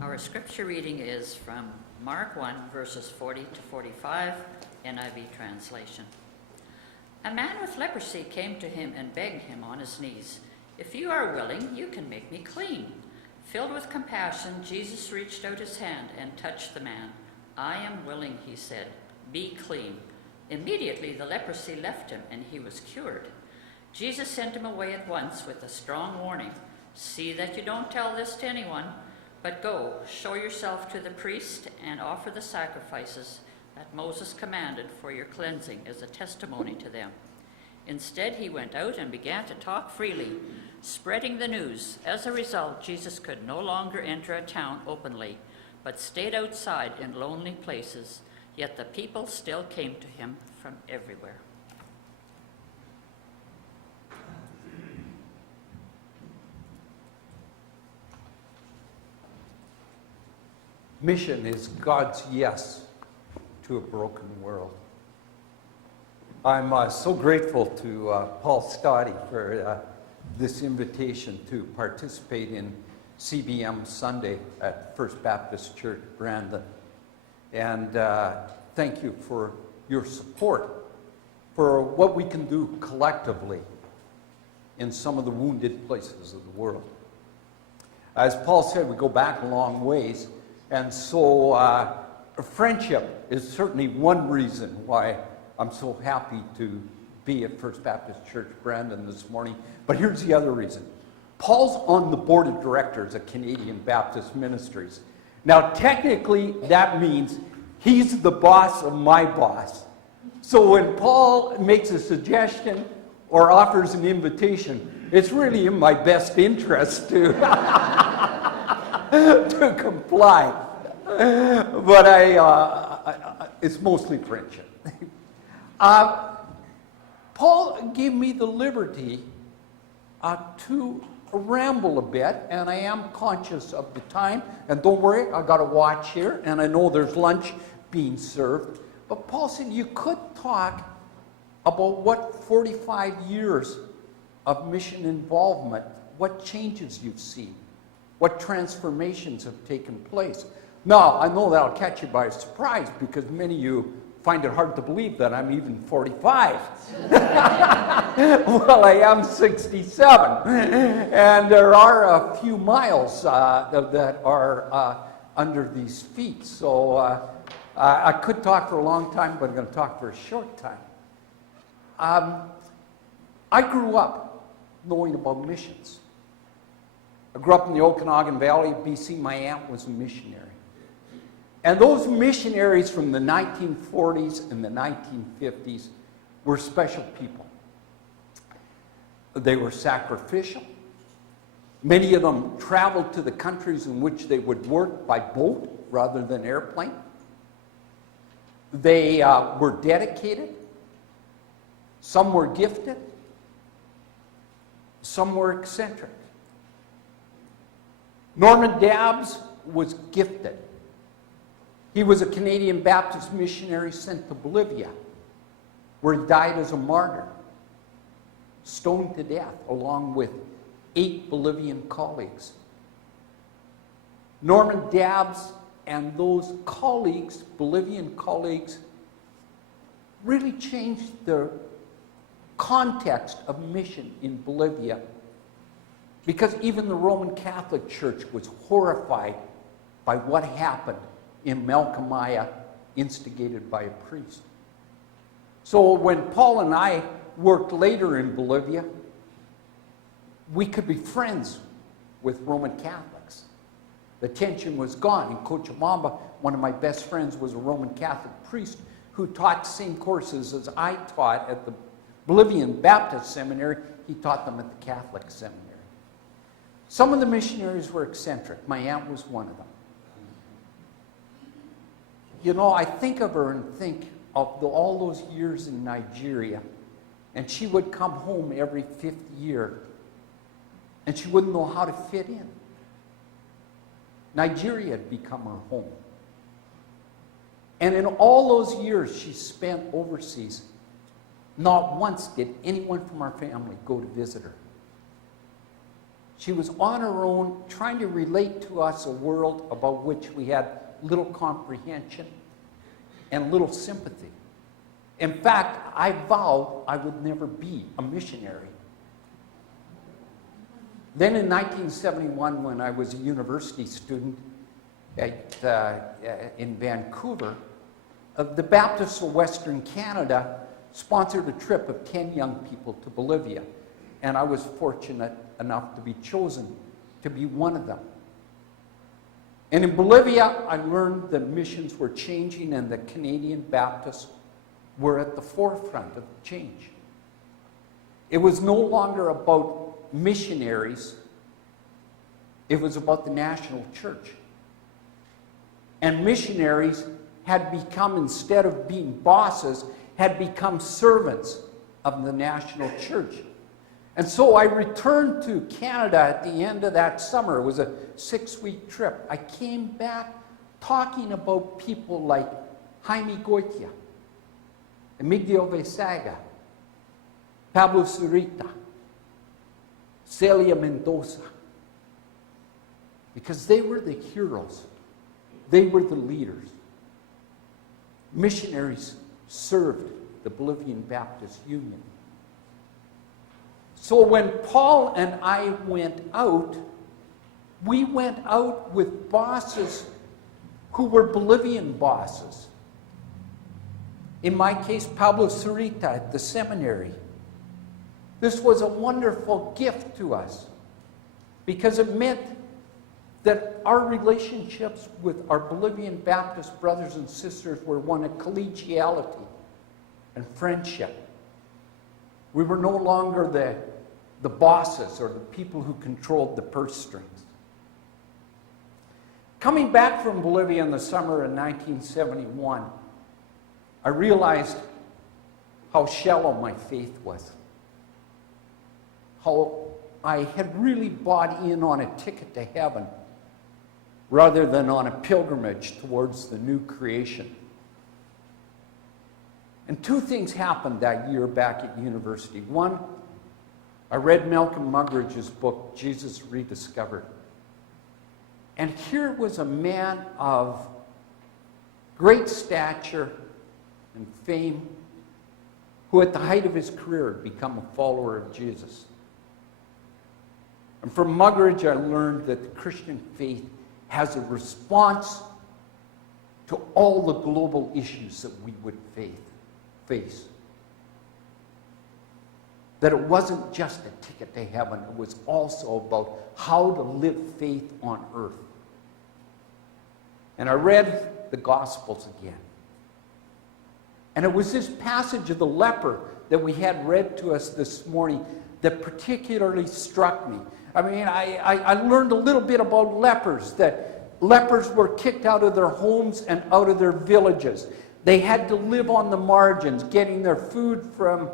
Our scripture reading is from Mark 1, verses 40 to 45, NIV translation. A man with leprosy came to him and begged him on his knees, "If you are willing, you can make me clean." Filled with compassion, Jesus reached out his hand and touched the man. "I am willing," he said. "Be clean." Immediately the leprosy left him and he was cured. Jesus sent him away at once with a strong warning. "See that you don't tell this to anyone, but go, show yourself to the priest and offer the sacrifices that Moses commanded for your cleansing as a testimony to them." Instead, he went out and began to talk freely, spreading the news. As a result, Jesus could no longer enter a town openly, but stayed outside in lonely places, yet the people still came to him from everywhere. Mission is God's yes to a broken world. I'm so grateful to Paul Stoddy for this invitation to participate in CBM Sunday at First Baptist Church, Brandon. And thank you for your support for what we can do collectively in some of the wounded places of the world. As Paul said, we go back a long ways. And so friendship is certainly one reason why I'm so happy to be at First Baptist Church, Brandon, this morning. But here's the other reason. Paul's on the board of directors at Canadian Baptist Ministries. Now, technically, that means he's the boss of my boss. So when Paul makes a suggestion or offers an invitation, it's really in my best interest to to comply. But it's mostly friendship. Paul gave me the liberty to ramble a bit, and I am conscious of the time. And don't worry, I got a watch here, and I know there's lunch being served. But Paul said you could talk about what 45 years of mission involvement, what changes you've seen, what transformations have taken place. Now, I know that'll catch you by surprise because many of you find it hard to believe that I'm even 45. Well, I am 67. And there are a few miles that are under these feet. So I could talk for a long time, but I'm going to talk for a short time. I grew up knowing about missions. I grew up in the Okanagan Valley, BC. My aunt was a missionary. And those missionaries from the 1940s and the 1950s were special people. They were sacrificial. Many of them traveled to the countries in which they would work by boat rather than airplane. They were dedicated. Some were gifted. Some were eccentric. Norman Dabbs was gifted. He was a Canadian Baptist missionary sent to Bolivia, where he died as a martyr, stoned to death, along with 8 Bolivian colleagues. Norman Dabbs and those colleagues, Bolivian colleagues, really changed the context of mission in Bolivia, because even the Roman Catholic Church was horrified by what happened in Melcomaya, instigated by a priest. So when Paul and I worked later in Bolivia, we could be friends with Roman Catholics. The tension was gone. In Cochabamba, one of my best friends was a Roman Catholic priest who taught the same courses as I taught at the Bolivian Baptist Seminary. He taught them at the Catholic Seminary. Some of the missionaries were eccentric. My aunt was one of them. You know, I think of her and think of all those years in Nigeria, and she would come home every 5th year, and she wouldn't know how to fit in. Nigeria had become her home. And in all those years she spent overseas, not once did anyone from our family go to visit her. She was on her own, trying to relate to us a world about which we had little comprehension and little sympathy. In fact, I vowed I would never be a missionary. Then in 1971, when I was a university student in Vancouver, the Baptists of Western Canada sponsored a trip of 10 young people to Bolivia. And I was fortunate enough to be chosen to be one of them. And in Bolivia, I learned that missions were changing and the Canadian Baptists were at the forefront of change. It was no longer about missionaries. It was about the national church. And missionaries had become, instead of being bosses, had become servants of the national church. And so I returned to Canada at the end of that summer. It was a 6-week trip. I came back talking about people like Jaime Goitia, Emilio Vesaga, Pablo Zurita, Celia Mendoza, because they were the heroes. They were the leaders. Missionaries served the Bolivian Baptist Union. So when Paul and I went out, we went out with bosses who were Bolivian bosses. In my case, Pablo Zurita at the seminary. This was a wonderful gift to us because it meant that our relationships with our Bolivian Baptist brothers and sisters were one of collegiality and friendship. We were no longer the bosses or the people who controlled the purse strings. Coming back from Bolivia in the summer of 1971, I realized how shallow my faith was. How I had really bought in on a ticket to heaven rather than on a pilgrimage towards the new creation. And 2 things happened that year back at university. One, I read Malcolm Muggeridge's book, Jesus Rediscovered. And here was a man of great stature and fame who at the height of his career had become a follower of Jesus. And from Muggeridge, I learned that the Christian faith has a response to all the global issues that we would face. That it wasn't just a ticket to heaven, it was also about how to live faith on earth. And I read the Gospels again. And it was this passage of the leper that we had read to us this morning that particularly struck me. I mean, I learned a little bit about lepers, that lepers were kicked out of their homes and out of their villages. They had to live on the margins, getting their food from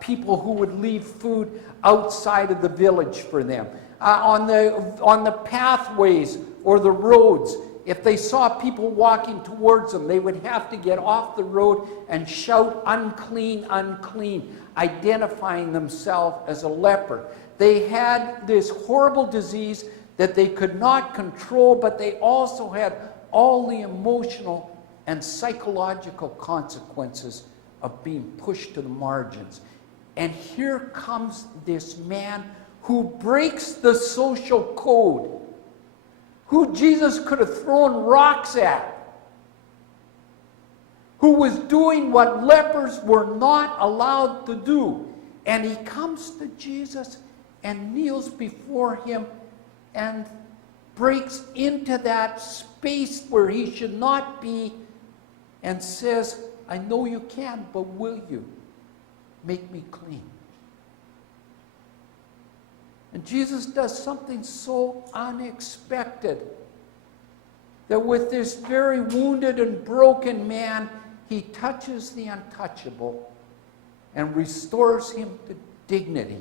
people who would leave food outside of the village for them. On the pathways or the roads, if they saw people walking towards them, they would have to get off the road and shout, "Unclean, unclean," identifying themselves as a leper. They had this horrible disease that they could not control, but they also had all the emotional and psychological consequences of being pushed to the margins. And here comes this man who breaks the social code, who Jesus could have thrown rocks at, who was doing what lepers were not allowed to do. And he comes to Jesus and kneels before him and breaks into that space where he should not be and says, "I know you can, but will you make me clean?" And Jesus does something so unexpected that with this very wounded and broken man, he touches the untouchable and restores him to dignity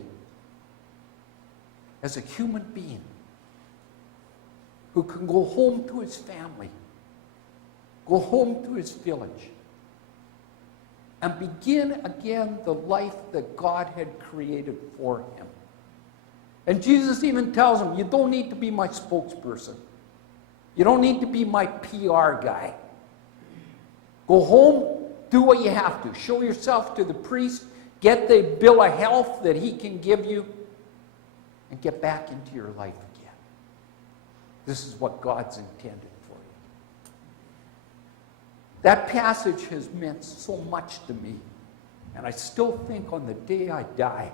as a human being who can go home to his family, go home to his village, and begin again the life that God had created for him. And Jesus even tells him, you don't need to be my spokesperson. You don't need to be my PR guy. Go home, do what you have to. Show yourself to the priest, get the bill of health that he can give you, and get back into your life again. This is what God's intended for you. That passage has meant so much to me. And I still think on the day I die,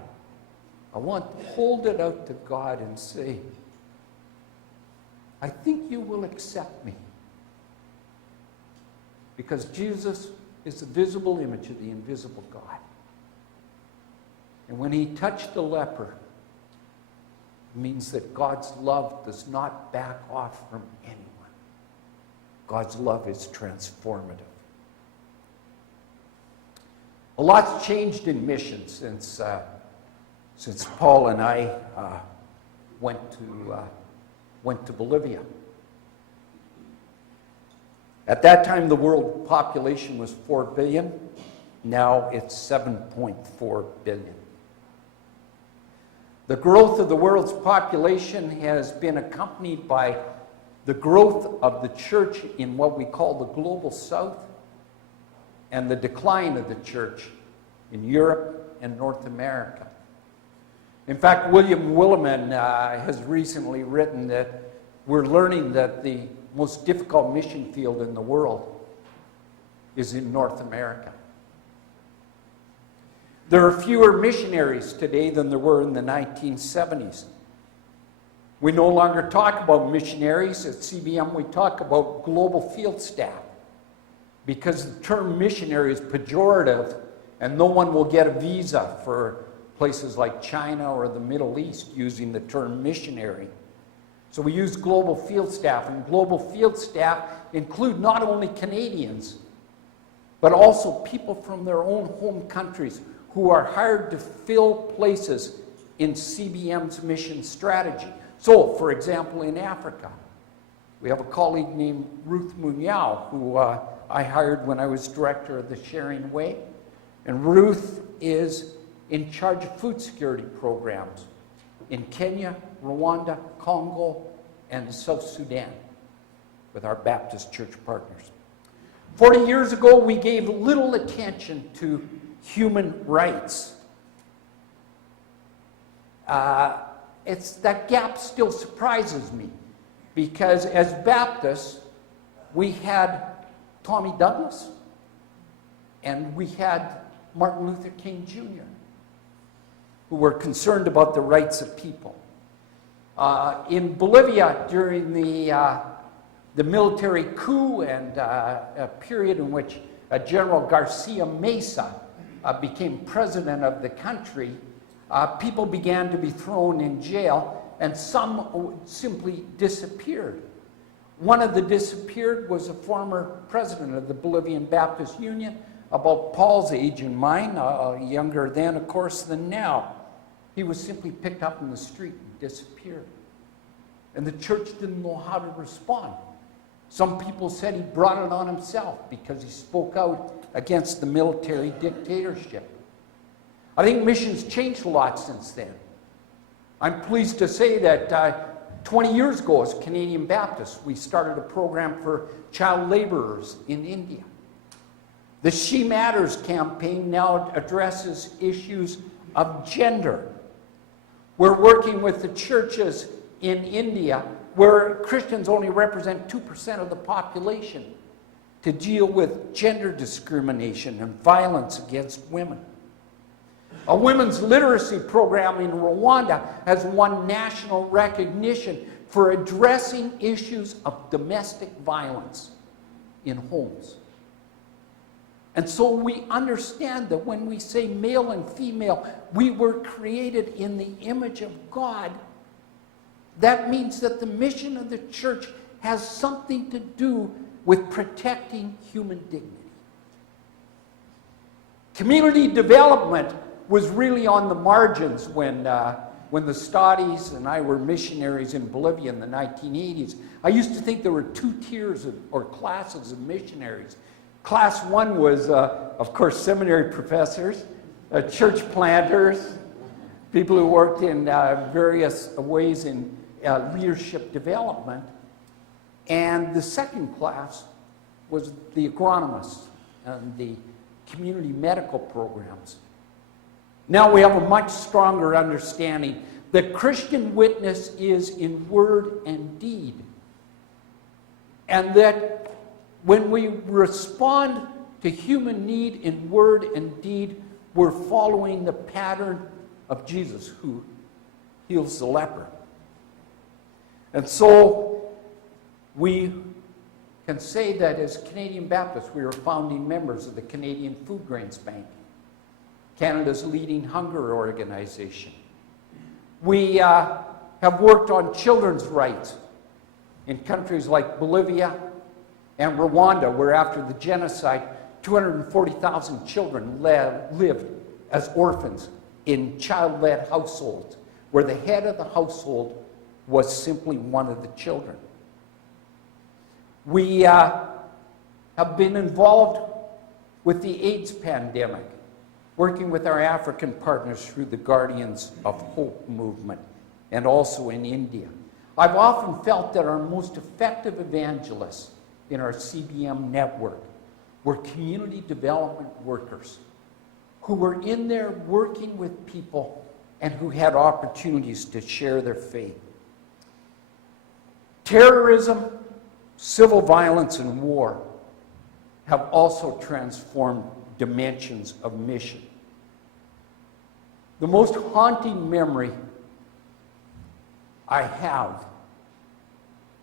I want to hold it out to God and say, I think you will accept me. Because Jesus is the visible image of the invisible God. And when he touched the leper, it means that God's love does not back off from anyone. God's love is transformative. A lot's changed in mission since Paul and I went to Bolivia. At that time, the world population was 4 billion. Now it's 7.4 billion. The growth of the world's population has been accompanied by the growth of the church in what we call the global south and the decline of the church in Europe and North America. In fact, William Willimon has recently written that we're learning that the most difficult mission field in the world is in North America. There are fewer missionaries today than there were in the 1970s. We no longer talk about missionaries. At CBM, we talk about global field staff because the term missionary is pejorative and no one will get a visa for places like China or the Middle East using the term missionary. So we use global field staff, and global field staff include not only Canadians, but also people from their own home countries who are hired to fill places in CBM's mission strategy. So, for example, in Africa, we have a colleague named Ruth Munyao, who I hired when I was director of the Sharing Way. And Ruth is in charge of food security programs in Kenya, Rwanda, Congo, and South Sudan with our Baptist church partners. 40 years ago, we gave little attention to human rights. That gap still surprises me because as Baptists, we had Tommy Douglas and we had Martin Luther King Jr., who were concerned about the rights of people. In Bolivia, during the military coup and a period in which General Garcia Mesa became president of the country, people began to be thrown in jail, and some simply disappeared. One of the disappeared was a former president of the Bolivian Baptist Union, about Paul's age and mine, younger then, of course, than now. He was simply picked up in the street and disappeared. And the church didn't know how to respond. Some people said he brought it on himself because he spoke out against the military dictatorship. I think missions changed a lot since then. I'm pleased to say that 20 years ago as Canadian Baptists, we started a program for child laborers in India. The She Matters campaign now addresses issues of gender. We're working with the churches in India where Christians only represent 2% of the population to deal with gender discrimination and violence against women. A women's literacy program in Rwanda has won national recognition for addressing issues of domestic violence in homes. And so we understand that when we say male and female, we were created in the image of God. That means that the mission of the church has something to do with protecting human dignity. Community development was really on the margins when the Stoddies and I were missionaries in Bolivia in the 1980s. I used to think there were 2 tiers or classes of missionaries. Class 1 was, of course, seminary professors, church planters, people who worked in various ways in leadership development. And the second class was the agronomists and the community medical programs. Now we have a much stronger understanding that Christian witness is in word and deed. And that when we respond to human need in word and deed, we're following the pattern of Jesus, who heals the leper. And so we can say that as Canadian Baptists, we are founding members of the Canadian Food Grains Bank, Canada's leading hunger organization. We have worked on children's rights in countries like Bolivia and Rwanda, where after the genocide, 240,000 children lived as orphans in child-led households, where the head of the household was simply one of the children. We have been involved with the AIDS pandemic, working with our African partners through the Guardians of Hope movement, and also in India. I've often felt that our most effective evangelists in our CBM network were community development workers who were in there working with people and who had opportunities to share their faith. Terrorism, civil violence, and war have also transformed dimensions of mission. The most haunting memory I have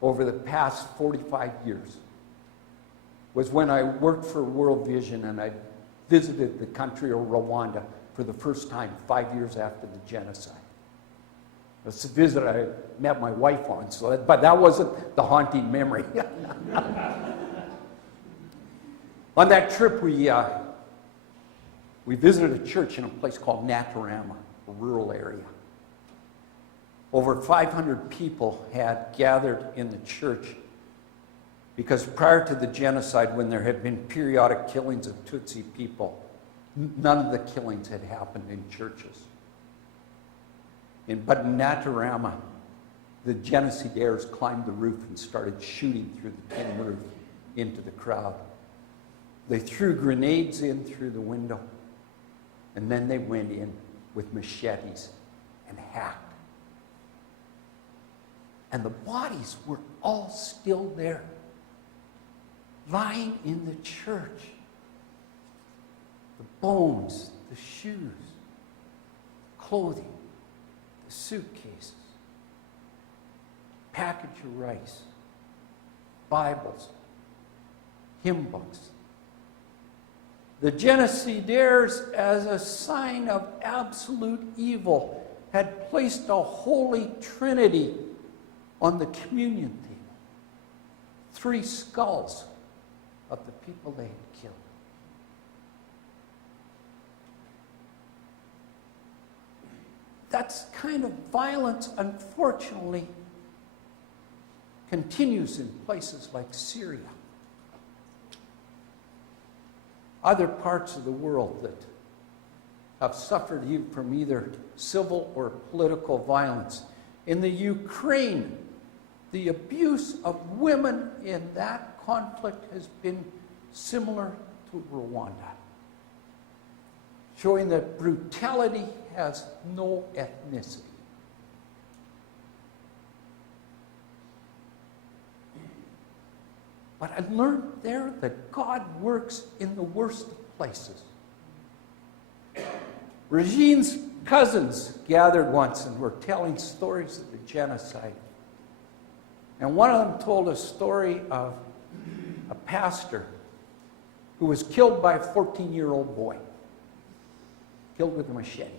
over the past 45 years was when I worked for World Vision and I visited the country of Rwanda for the first time 5 years after the genocide. It's a visit I met my wife on, but that wasn't the haunting memory. On that trip, we visited a church in a place called Natarama, a rural area. Over 500 people had gathered in the church because prior to the genocide, when there had been periodic killings of Tutsi people, none of the killings had happened in churches. But in Natarama, the genocidaires climbed the roof and started shooting through the tin roof into the crowd. They threw grenades in through the window, and then they went in with machetes and hacked. And the bodies were all still there, lying in the church. The bones, the shoes, clothing, the suitcases, package of rice, Bibles, hymn books. The genocidaires, as a sign of absolute evil, had placed a holy trinity on the communion table. 3 skulls of the people they had killed. That kind of violence, unfortunately, continues in places like Syria. Other parts of the world that have suffered from either civil or political violence. In the Ukraine, the abuse of women in that conflict has been similar to Rwanda, showing that brutality has no ethnicity. But I learned there that God works in the worst of places. Regine's cousins gathered once and were telling stories of the genocide. And one of them told a story of a pastor who was killed by a 14-year-old boy, killed with a machete.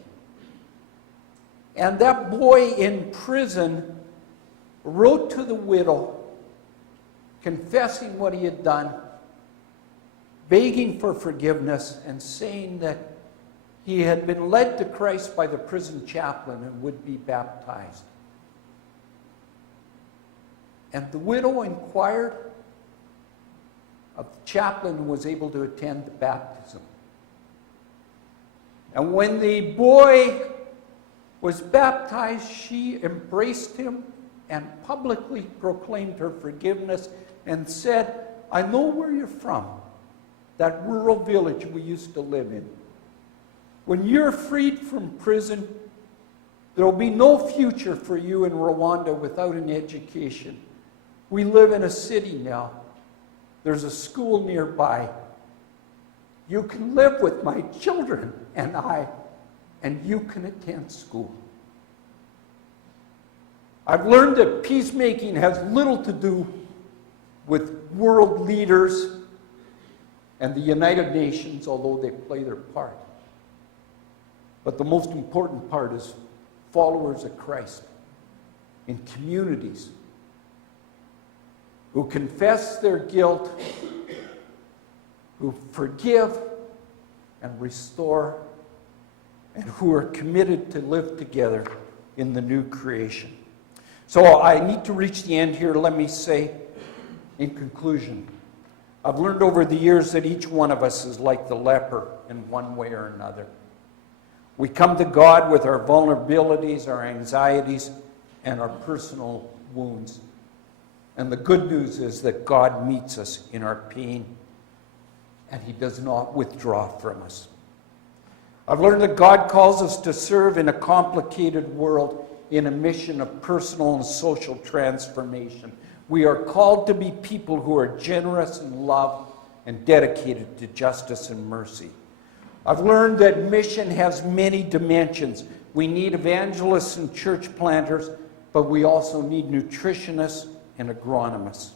And that boy in prison wrote to the widow, confessing what he had done, begging for forgiveness, and saying that he had been led to Christ by the prison chaplain and would be baptized. And the widow inquired of the chaplain who was able to attend the baptism. And when the boy was baptized, she embraced him and publicly proclaimed her forgiveness and said, I know where you're from, that rural village we used to live in. When you're freed from prison, there will be no future for you in Rwanda without an education. We live in a city now. There's a school nearby. You can live with my children and I, and you can attend school. I've learned that peacemaking has little to do with world leaders and the United Nations, although they play their part. But the most important part is followers of Christ in communities who confess their guilt, who forgive and restore, and who are committed to live together in the new creation. So I need to reach the end here. Let me say, in conclusion, I've learned over the years that each one of us is like the leper in one way or another. We come to God with our vulnerabilities, our anxieties, and our personal wounds. And the good news is that God meets us in our pain, and He does not withdraw from us. I've learned that God calls us to serve in a complicated world in a mission of personal and social transformation. We are called to be people who are generous in love and dedicated to justice and mercy. I've learned that mission has many dimensions. We need evangelists and church planters, but we also need nutritionists and agronomists.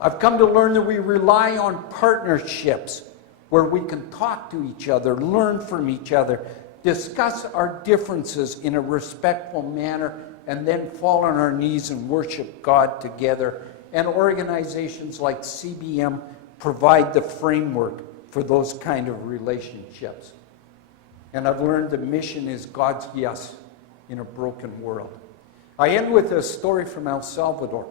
I've come to learn that we rely on partnerships where we can talk to each other, learn from each other, discuss our differences in a respectful manner, and then fall on our knees and worship God together. And organizations like CBM provide the framework for those kind of relationships. And I've learned that mission is God's yes in a broken world. I end with a story from El Salvador.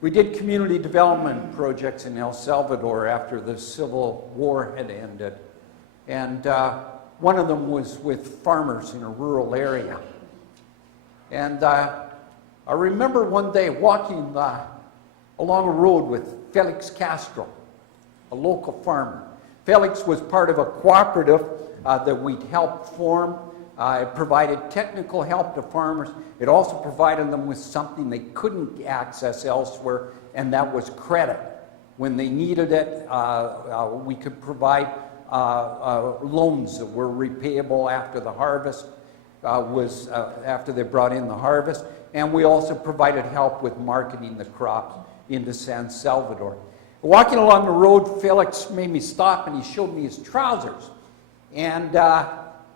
We did community development projects in El Salvador after the Civil War had ended. And one of them was with farmers in a rural area. And I remember one day walking along a road with Felix Castro, a local farmer. Felix was part of a cooperative that we'd helped form. It provided technical help to farmers. It also provided them with something they couldn't access elsewhere, and that was credit. When they needed it, we could provide loans that were repayable after the harvest, after they brought in the harvest. And we also provided help with marketing the crops into San Salvador. Walking along the road, Felix made me stop and he showed me his trousers. And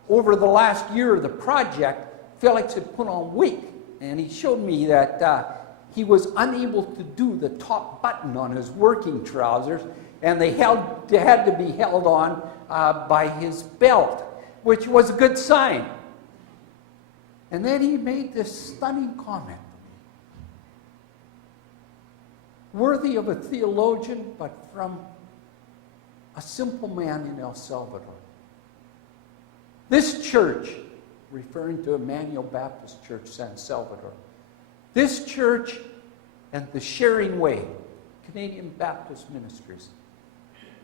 over the last year of the project, Felix had put on weight. And he showed me that he was unable to do the top button on his working trousers, and they had to be held on by his belt, which was a good sign. And then he made this stunning comment, worthy of a theologian, but from a simple man in El Salvador. This church, referring to Emmanuel Baptist Church, San Salvador, this church and the Sharing Way, Canadian Baptist Ministries,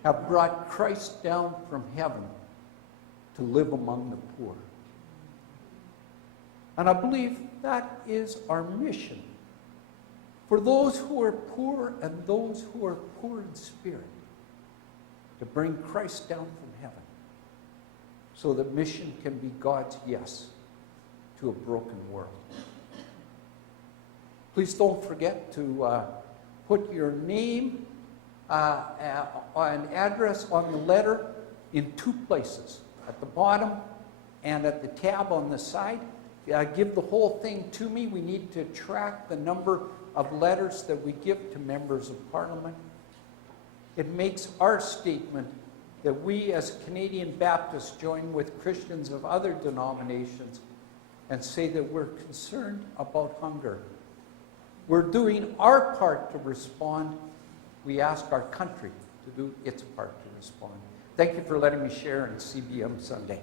have brought Christ down from heaven to live among the poor. And I believe that is our mission. For those who are poor and those who are poor in spirit, to bring Christ down from heaven, so that mission can be God's yes to a broken world. Please don't forget to put your name and address on the letter in two places, at the bottom and at the tab on the side. Give the whole thing to me. We need to track the number of letters that we give to members of Parliament. It makes our statement that we as Canadian Baptists join with Christians of other denominations and say that we're concerned about hunger. We're doing our part to respond. We ask our country to do its part to respond. Thank you for letting me share on CBM Sunday.